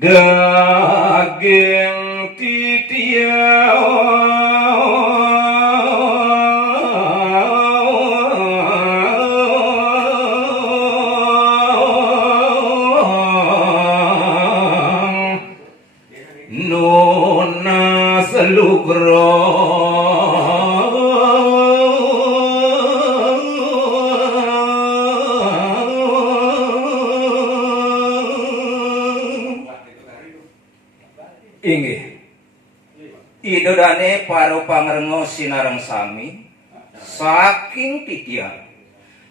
daging titian nona selugro inggih idodane para pangrengo sinareng sami saking titian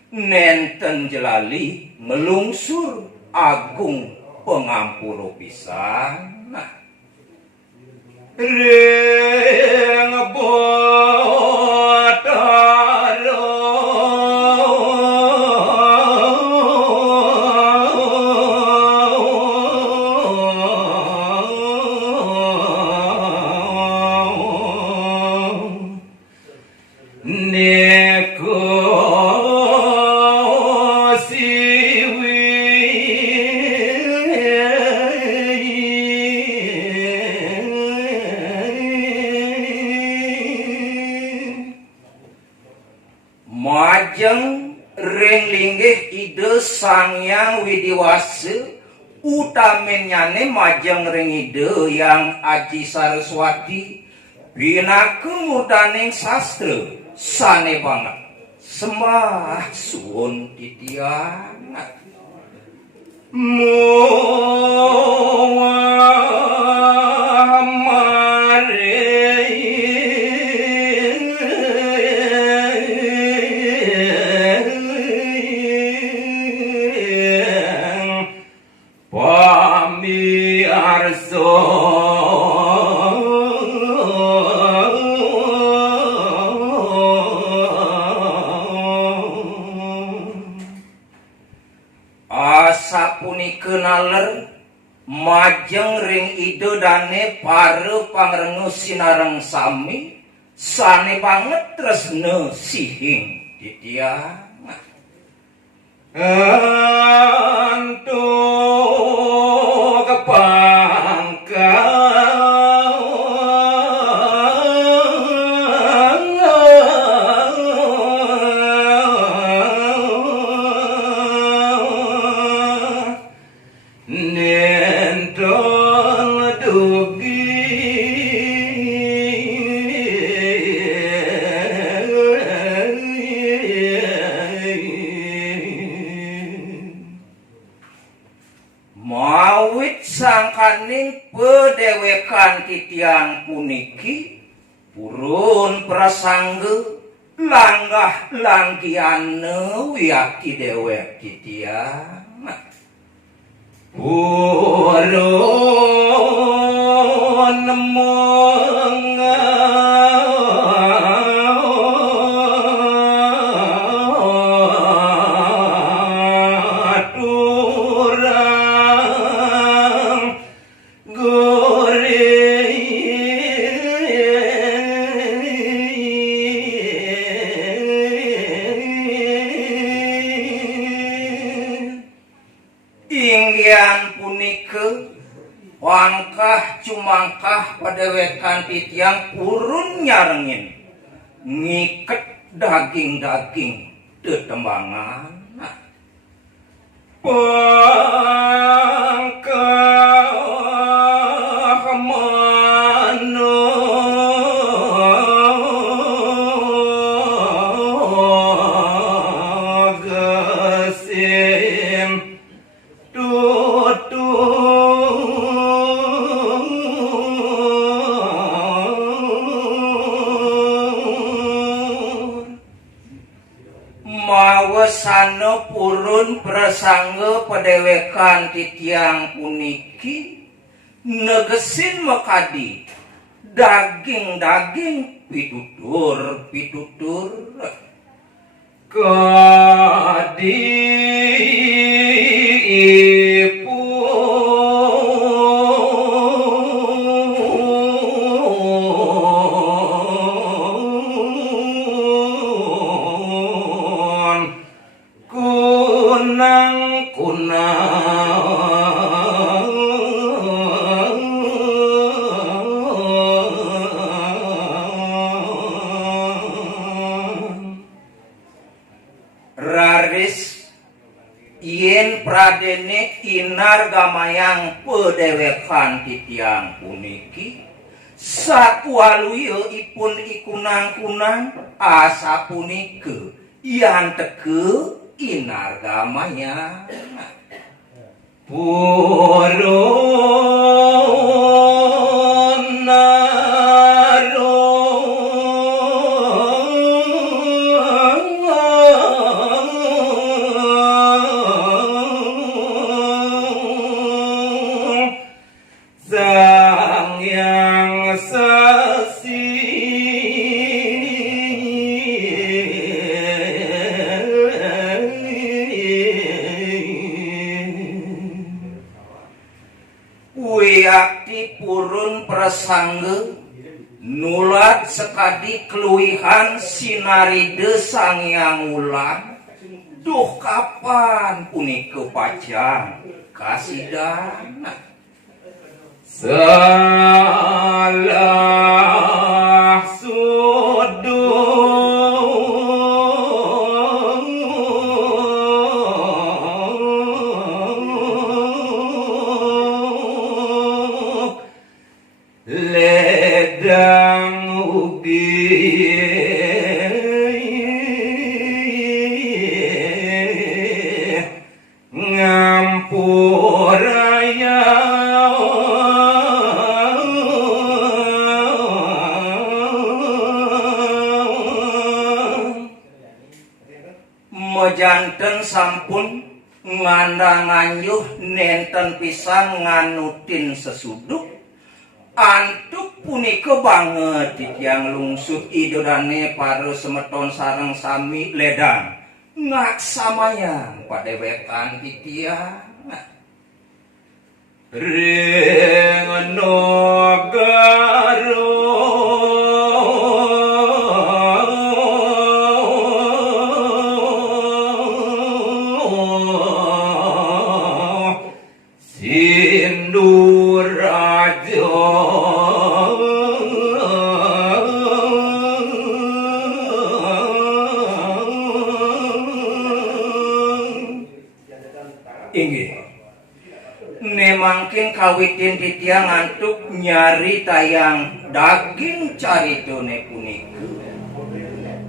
nenten jelali melungsur agung pengampura pisan ring Bathara majeng ring linggih ide Sangyang Widiwasa utamenyane majeng ring ide yang Aji Saraswati binaku murdaning sastra sane banget semah suwun titian kenaler majeng ring ide dane para pangrengo sinareng sami sane banget tresna sihing titian antuk sangkaning pedewekan titiang puniki purun prasangge langgah langgiane wiyaki dewek titiang purun wangkah cumangkah padewekan titiang purun nyarengin ngiket daging-daging tetembangan wangkah mano gesim mawasana purun prasangga padewekan titiang puniki negesin makadi daging-daging pitutur kadi kunang raris yen pradene inargamayang pedewekan titiang puniki sakualuya ipun ikunang-kunang asa punike yang teke inargamaya purun sang yang sasi wiakti purun prasangge nulat sekadi keluihan sinaride sang yang ulang duh kapan punike pajang kasidana salah suduk ledang ugi ngampuraya mejanten sampun ngandang anyuh nenten pisan nganutin sesuduk antuk punika banget titiang lungsut idodane para semeton sareng sami ledang ngaksamayang padewekan titiang ring nagara inggih nemangkin kawitin titiang ngantuk nyari tayang daging caritone punika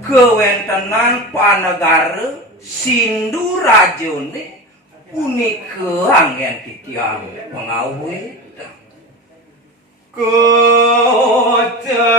kewentenan panegara sindu rajone punika anggen titiang pengawit kocap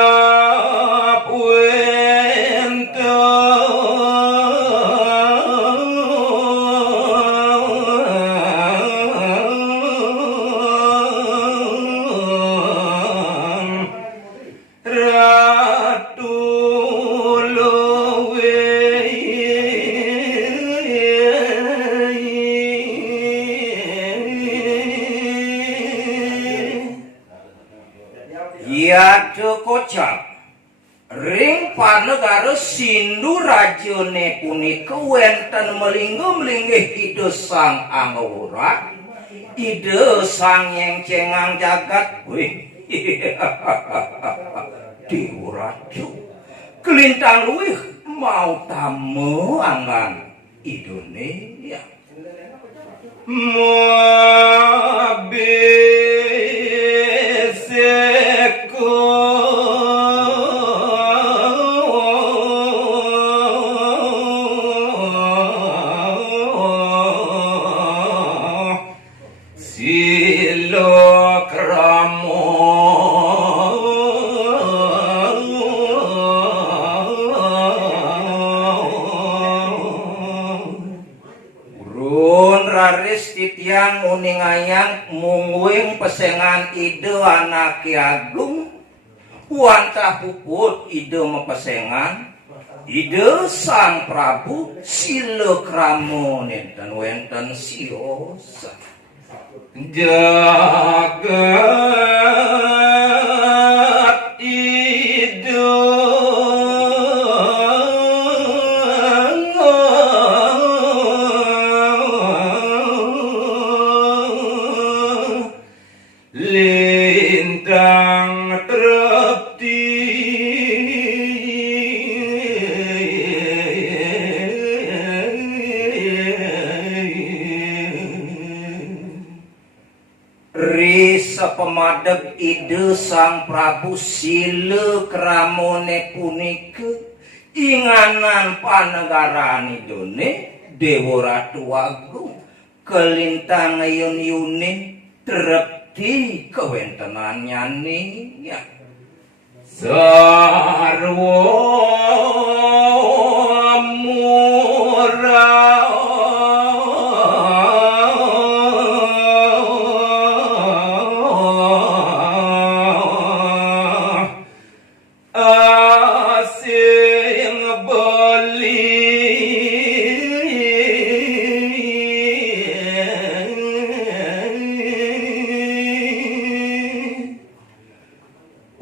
yade kocap ring panegara sindu rajane punika wenten melinggo-melinggih ide sang Angawurat ide sang yang cengang jagat wih Dewa Raju kelintang luwih mau tamu anggan idone ya titiang uningayang mungwing pesengan ide anak Ki Agung wantah puput ide mepesengan ide Sang Prabu Silakrama nenten wenten siosa jagat ide lintang trepti sapemadeg ide Sang Prabu sile kramone punika inganan panegaraan idone Dewa Ratu Agung kelintang yun-yunin trepti kewentenannya ya. Sarwa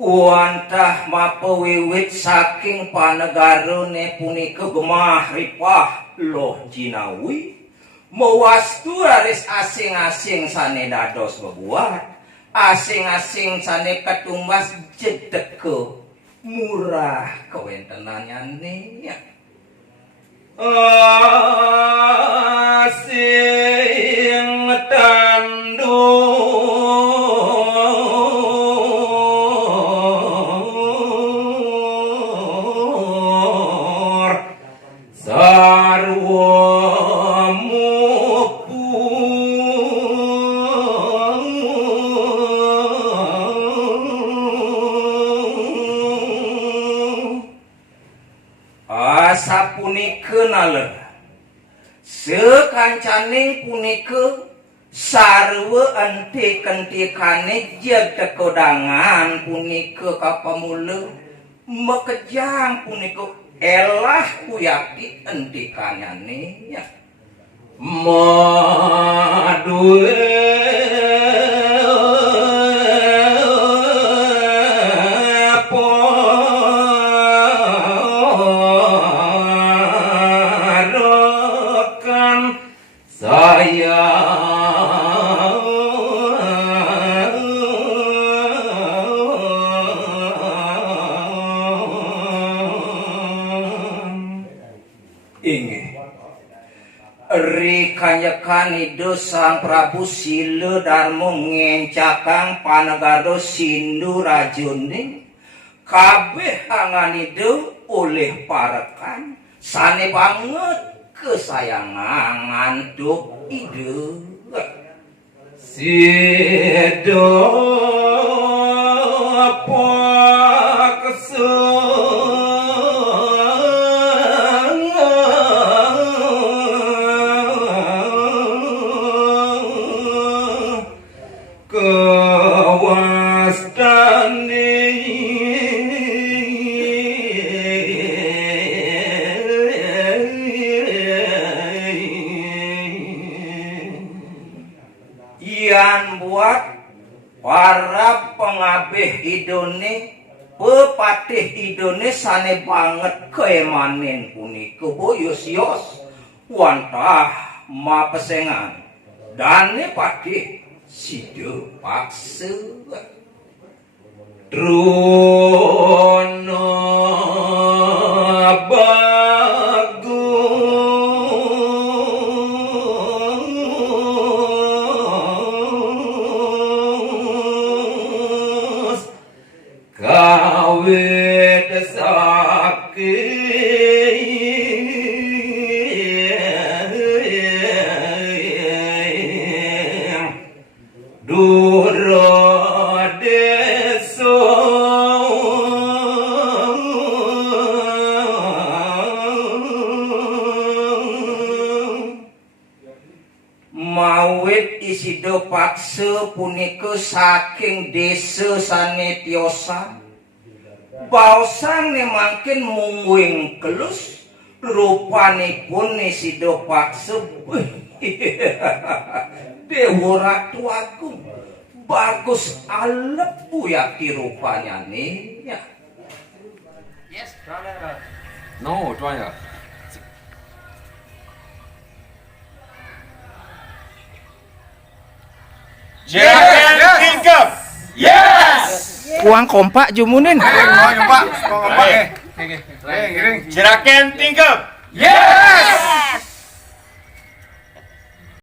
wantah mapewiwit saking panegarane punika gemah ripah loh jinawi mewastu aris asing-asing sane dados bebuat asing-asing sane ketumbas jedeke murah kewentenanane ya. Asing tandu sapunika naler sekancaning punika sarwa enti-kentikane jeda kodangan punika kapamula mekejang punika elah kuyaki entikanyane ya. Rikanyakanido Sang Prabu sile darmo ngencakang panegara Sindu Rajuning kabeh anganido oleh parekan sane banget kesayangan ngantuk ide sido apa buat para pengabeh idone pepatih idone sane banget keemanen punika boyos-yos wantah mapesengan dane patih sida paksa Drono kawit saking duro deso mawit isido paksa punika saking desa sanetyosa baosan mangkin mungwing kelus rupanipun isido paksa Dewa Ratu Agung bagus alep buyaki rupanya nih ya. Yes, no, try it. Juragan Tingkep. Yes. Kuang kompak jumunin. Kompak. Juragan Tingkep. Yes.